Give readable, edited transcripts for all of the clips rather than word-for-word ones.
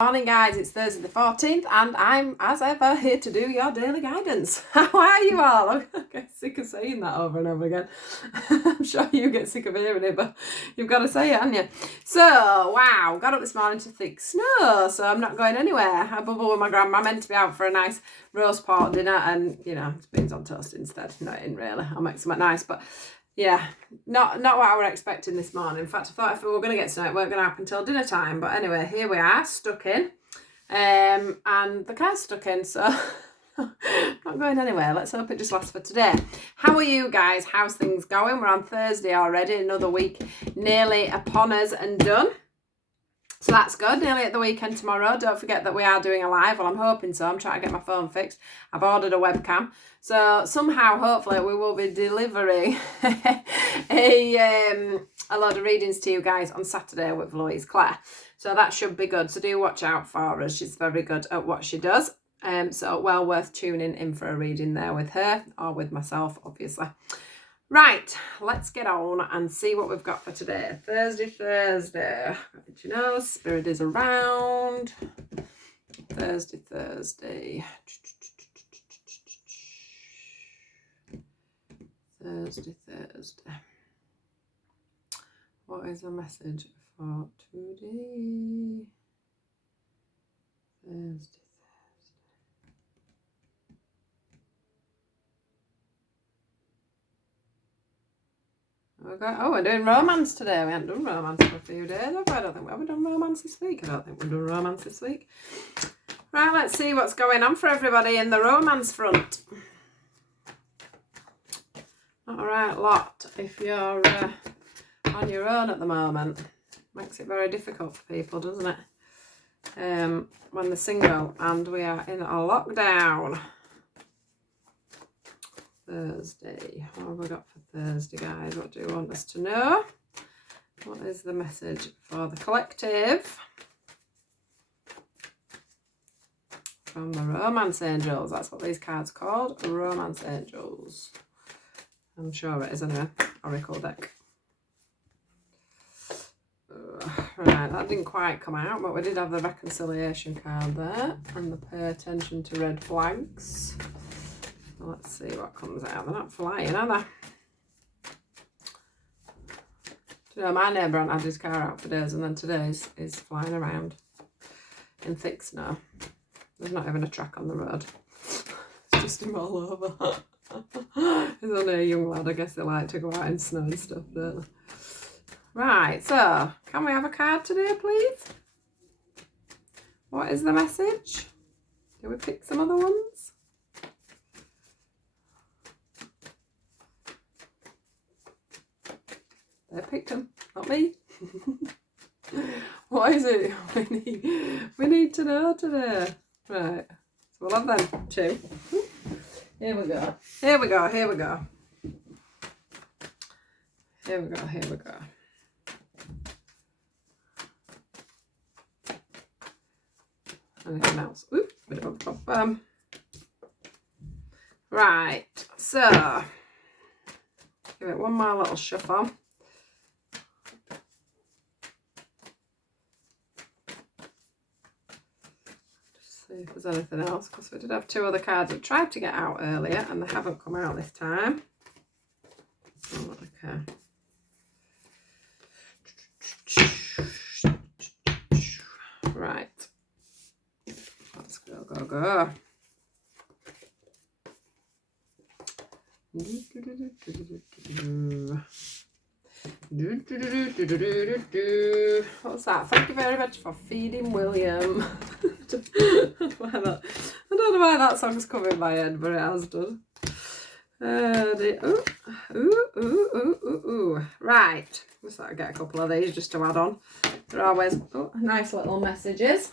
Morning guys, it's Thursday the 14th and I'm as ever here to do your daily guidance. How are you all? I get sick of saying that over and over again. I'm sure you get sick of hearing it, but you've got to say it, haven't you? So, wow, got up this morning to thick snow, so I'm not going anywhere. I bubble with my grandma, meant to be out for a nice roast pork dinner and, you know, it's beans on toast instead. Not in really, I'll make something nice, but yeah, not what I were expecting this morning. In fact, I thought if we were going to get tonight, it weren't going to happen until dinner time. But anyway, here we are, stuck in. And the car's stuck in, so not going anywhere. Let's hope it just lasts for today. How are you guys? How's things going? We're on Thursday already, another week nearly upon us and done. So that's good, nearly at the weekend tomorrow. Don't forget that we are doing a live. Well, I'm hoping so. I'm trying to get my phone fixed. I've ordered a webcam. So somehow, hopefully, we will be delivering a lot of readings to you guys on Saturday with Louise Claire. So that should be good. So do watch out for her. She's very good at what she does. So well worth tuning in for a reading there with her or with myself, obviously. Right, let's get on and see what we've got for today. Thursday. You know, Spirit is around. Thursday. What is the message for today? Thursday. We're doing romance today. We haven't done romance for a few days, have we? I don't think we haven't done romance this week. I don't think we've done romance this week. Right, let's see what's going on for everybody in the romance front. Not a right lot if you're on your own at the moment. Makes it very difficult for people, doesn't it? When they're single and we are in a lockdown. Thursday. What have we got for Thursday, guys? What do you want us to know? What is the message for the collective? From the Romance Angels. That's what these cards are called. Romance Angels. I'm sure it is anyway. Oracle deck. Right, that didn't quite come out, but we did have the reconciliation card there. And the pay attention to red flags. Let's see what comes out. They're not flying, are they? Do you know, my neighbour had his car out for days and then today is flying around in thick snow. There's not even a track on the road. It's just him all over. He's only a young lad. I guess they like to go out in snow and stuff, don't they? Right, so can we have a card today, please? What is the message? Do we pick some other ones? They picked them, not me. What is it we need to know today? Right, so we'll have them two. Here we go. Anything else? Oop, bit of a bum. Right, so give it one more little shuffle. See if there's anything else, because we did have two other cards I tried to get out earlier and they haven't come out this time. Oh, okay. Right. Let's go. What's that? Thank you very much for feeding William. I don't know why that song's come in my head, but it has done. Right, let's get a couple of these just to add on. They're always nice little messages.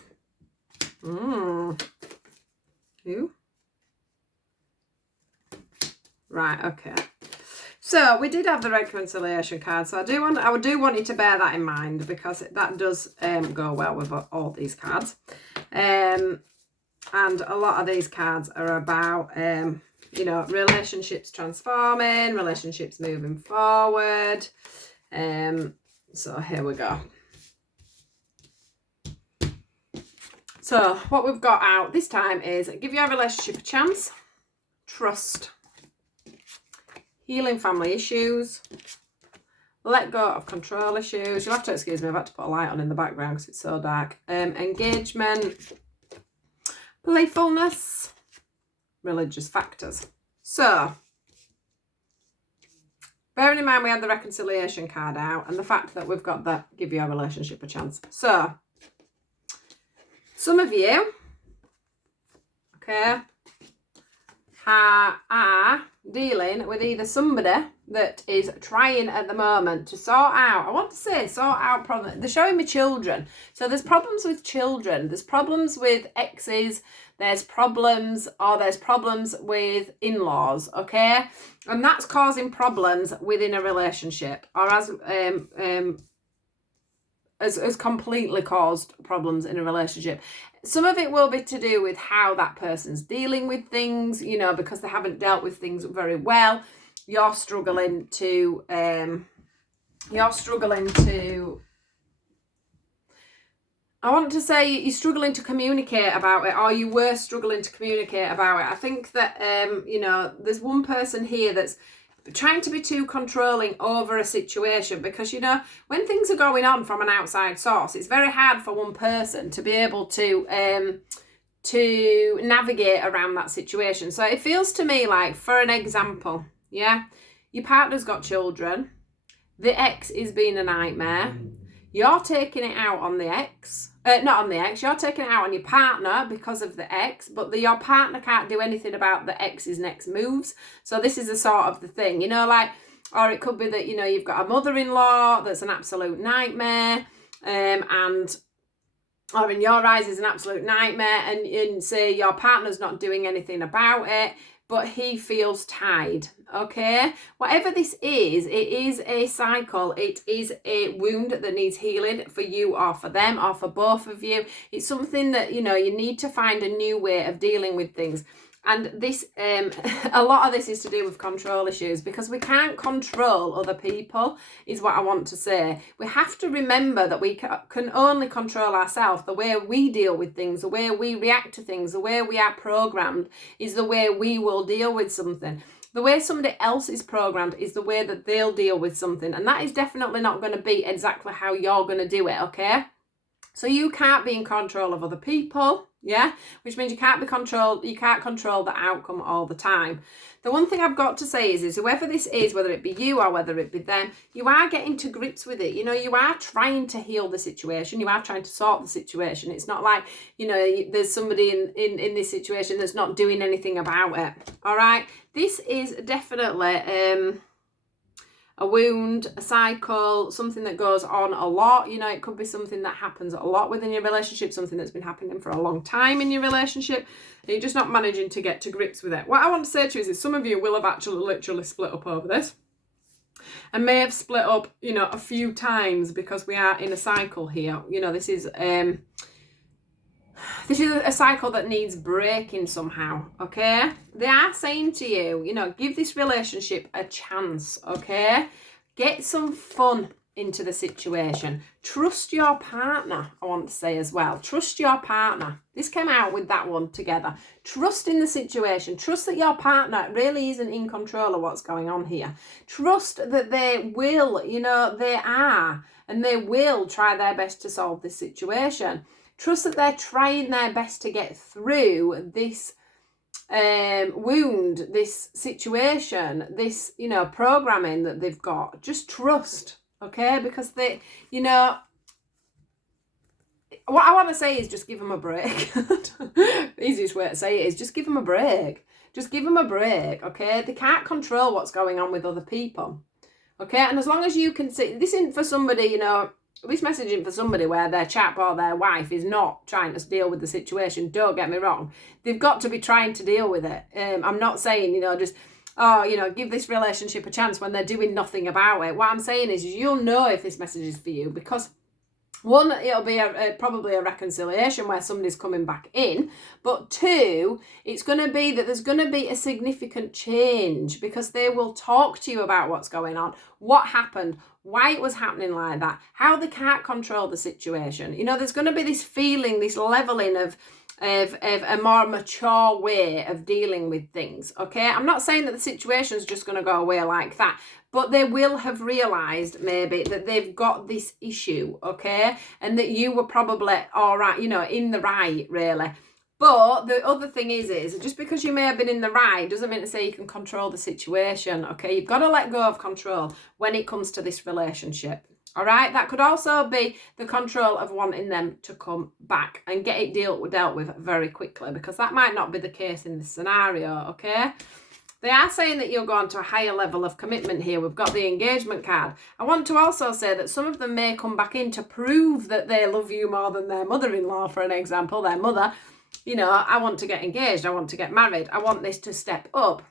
Right, okay. So we did have the reconciliation card, so I do want you to bear that in mind, because that does go well with all these cards. And a lot of these cards are about you know, relationships transforming, relationships moving forward. So here we go. So what we've got out this time is give your relationship a chance, trust, healing family issues, let go of control issues. You'll have to excuse me, I've had to put a light on in the background because it's so dark. Engagement, playfulness, religious factors. So, bearing in mind we had the reconciliation card out and the fact that we've got the give your relationship a chance. So, some of you, okay, are dealing with either somebody that is trying at the moment to sort out, I want to say sort out problems. They're showing me children. So there's problems with children. There's problems with exes. There's problems with in-laws, okay? And that's causing problems within a relationship, or has completely caused problems in a relationship. Some of it will be to do with how that person's dealing with things, you know, because they haven't dealt with things very well. You're struggling to I want to say you're struggling to communicate about it, or you were struggling to communicate about it. I think that, you know, there's one person here that's trying to be too controlling over a situation, because, you know, when things are going on from an outside source, it's very hard for one person to be able to navigate around that situation. So it feels to me like, for an example, yeah, your partner's got children, the ex is being a nightmare, you're taking it out on the ex, not on the ex, you're taking it out on your partner because of the ex, but your partner can't do anything about the ex's next moves. So this is a sort of the thing, you know, like, or it could be that, you know, you've got a mother-in-law that's an absolute nightmare, or in your eyes is an absolute nightmare, and say your partner's not doing anything about it, but he feels tied, okay? Whatever this is, it is a cycle. It is a wound that needs healing for you or for them or for both of you. It's something that, you know, you need to find a new way of dealing with things. And this, a lot of this is to do with control issues, because we can't control other people, is what I want to say. We have to remember that we can only control ourselves. The way we deal with things, the way we react to things, the way we are programmed is the way we will deal with something. The way somebody else is programmed is the way that they'll deal with something. And that is definitely not going to be exactly how you're going to do it, okay? So you can't be in control of other people, yeah? Which means you can't control the outcome all the time. The one thing I've got to say is whoever this is, whether it be you or whether it be them, you are getting to grips with it. You know, you are trying to heal the situation. You are trying to sort the situation. It's not like, you know, there's somebody in this situation that's not doing anything about it, all right? This is definitely a wound, a cycle, something that goes on a lot. You know, it could be something that happens a lot within your relationship, something that's been happening for a long time in your relationship, and you're just not managing to get to grips with it. What I want to say to you is some of you will have actually literally split up over this, and may have split up, you know, a few times, because we are in a cycle here. You know, this is a cycle that needs breaking somehow, okay? They are saying to you, you know, give this relationship a chance, okay? Get some fun into the situation. Trust your partner, I want to say as well. Trust your partner. This came out with that one together. Trust in the situation. Trust that your partner really isn't in control of what's going on here. Trust that they will, you know, they are, and they will try their best to solve this situation. Trust that they're trying their best to get through this wound, this situation, this, you know, programming that they've got. Just trust, okay? Because they, you know, what I want to say is just give them a break. The easiest way to say it is just give them a break. Just give them a break, okay? They can't control what's going on with other people, okay? And as long as you can see, this isn't for somebody, you know, this message isn't for somebody where their chap or their wife is not trying to deal with the situation. Don't get me wrong. They've got to be trying to deal with it. I'm not saying, you know, just, oh, you know, give this relationship a chance when they're doing nothing about it. What I'm saying is you'll know if this message is for you, because One, it'll be probably a reconciliation where somebody's coming back in. But two, it's going to be that there's going to be a significant change because they will talk to you about what's going on, what happened, why it was happening like that, how they can't control the situation. You know, there's going to be this feeling, this leveling of a more mature way of dealing with things, okay? I'm not saying that the situation's just going to go away like that, but they will have realised maybe that they've got this issue, okay? And that you were probably all right, you know, in the right, really. But the other thing is just because you may have been in the right doesn't mean to say you can control the situation, okay? You've got to let go of control when it comes to this relationship. All right, that could also be the control of wanting them to come back and get it dealt with very quickly, because that might not be the case in this scenario, okay? They are saying that you'll go on to a higher level of commitment here. We've got the engagement card. I want to also say that some of them may come back in to prove that they love you more than their mother-in-law, for an example, their mother. You know, I want to get engaged. I want to get married. I want this to step up.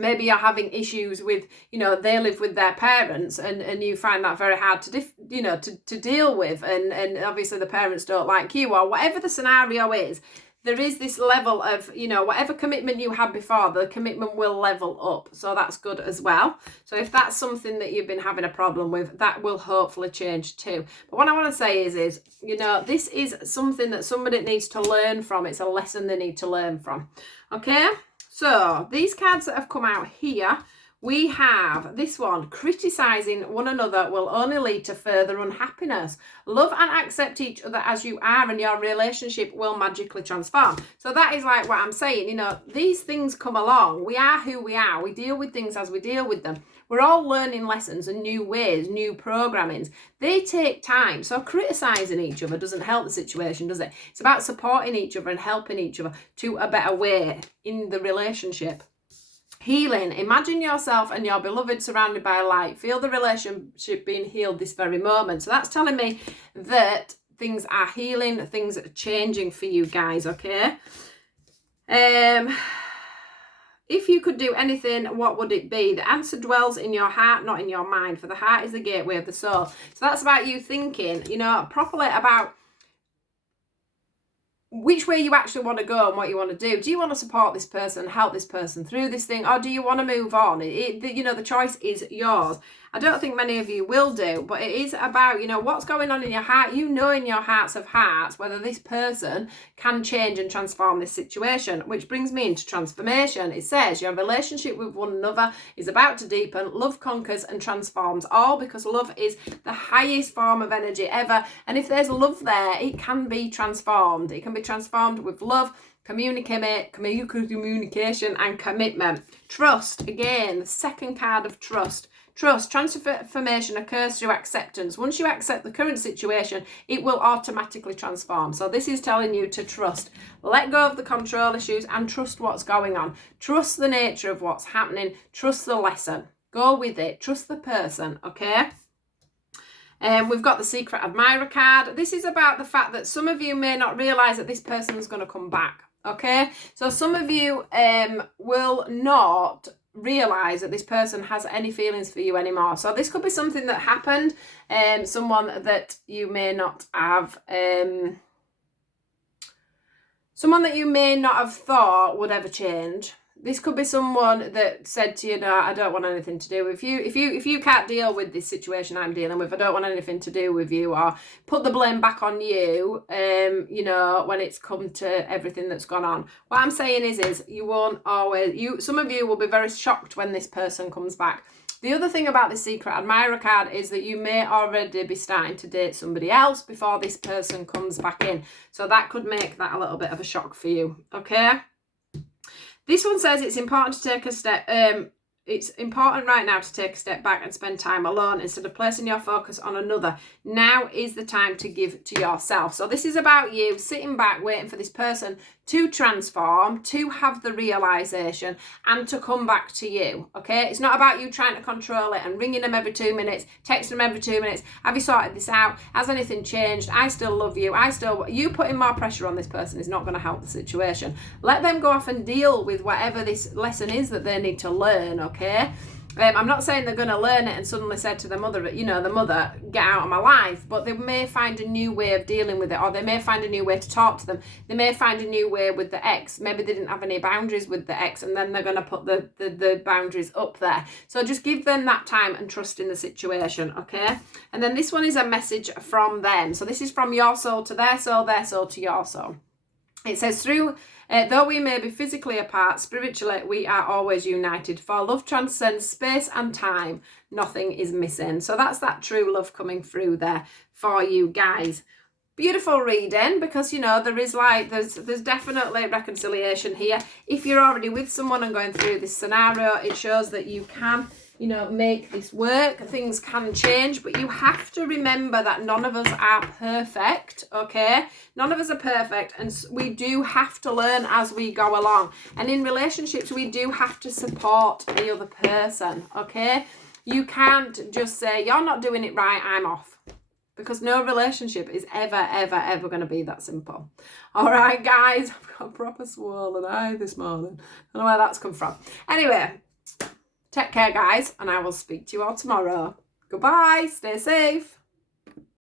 Maybe you're having issues with, you know, they live with their parents and you find that very hard to deal with. And obviously the parents don't like you, or whatever the scenario is. There is this level of, you know, whatever commitment you had before, the commitment will level up. So that's good as well. So if that's something that you've been having a problem with, that will hopefully change too. But what I want to say is, you know, this is something that somebody needs to learn from. It's a lesson they need to learn from. Okay? So these cards that have come out here, we have this one: criticising one another will only lead to further unhappiness. Love and accept each other as you are and your relationship will magically transform. So that is like what I'm saying, you know, these things come along. We are who we are. We deal with things as we deal with them. We're all learning lessons and new ways, new programmings. They take time. So criticising each other doesn't help the situation, does it? It's about supporting each other and helping each other to a better way in the relationship. Healing. Imagine yourself and your beloved surrounded by light. Feel the relationship being healed this very moment. So that's telling me that things are healing, things are changing for you guys, okay? If you could do anything, what would it be? The answer dwells in your heart, not in your mind, for the heart is the gateway of the soul. So that's about you thinking, you know, properly about which way you actually want to go and what you want to do. Do you want to support this person, help this person through this thing, or do you want to move on? You know, the choice is yours. I don't think many of you will do, but it is about, you know, what's going on in your heart. You know in your hearts of hearts whether this person can change and transform this situation, which brings me into transformation. It says your relationship with one another is about to deepen. Love conquers and transforms all, because love is the highest form of energy ever. And if there's love there, it can be transformed. It can be transformed with love, communication and commitment. Trust, again, the second card of trust. Trust, transformation occurs through acceptance. Once you accept the current situation, it will automatically transform. So this is telling you to trust. Let go of the control issues and trust what's going on. Trust the nature of what's happening. Trust the lesson. Go with it. Trust the person, okay? We've got the secret admirer card. This is about the fact that some of you may not realise that this person is going to come back, okay? So some of you will not realise that this person has any feelings for you anymore. So this could be something that happened, someone that you may not have, someone that you may not have thought would ever change. This could be someone that said to you, no, I don't want anything to do with you. If you can't deal with this situation I'm dealing with, I don't want anything to do with you, or put the blame back on you, you know, when it's come to everything that's gone on. What I'm saying is you won't always, some of you will be very shocked when this person comes back. The other thing about the secret admirer card is that you may already be starting to date somebody else before this person comes back in. So that could make that a little bit of a shock for you, okay? This one says it's important to take a step, it's important right now to take a step back and spend time alone instead of placing your focus on another. Now is the time to give to yourself. So this is about you sitting back, waiting for this person to transform, to have the realisation and to come back to you, okay? It's not about you trying to control it and ringing them every 2 minutes, texting them every 2 minutes. Have you sorted this out? Has anything changed? I still love you. You putting more pressure on this person is not going to help the situation. Let them go off and deal with whatever this lesson is that they need to learn, okay? I'm not saying they're going to learn it and suddenly say to the mother, the mother, get out of my life, but they may find a new way of dealing with it, or they may find a new way to talk to them. They may find a new way with the ex. Maybe they didn't have any boundaries with the ex, and then they're going to put the boundaries up there. So just give them that time and trust in the situation, okay? And then this one is a message from them. So this is from your soul to their soul to your soul. It says, though we may be physically apart, spiritually we are always united. For love transcends space and time. Nothing is missing. So that's that true love coming through there for you guys. Beautiful reading, because there is there's definitely reconciliation here. If you're already with someone and going through this scenario, it shows that you can make this work. Things can change, but you have to remember that none of us are perfect, okay? None of us are perfect, and we do have to learn as we go along. And in relationships, we do have to support the other person, okay? You can't just say, you're not doing it right, I'm off. Because no relationship is ever going to be that simple. All right, guys, I've got a proper swollen eye this morning. I don't know where that's come from. Anyway, take care, guys, and I will speak to you all tomorrow. Goodbye. Stay safe.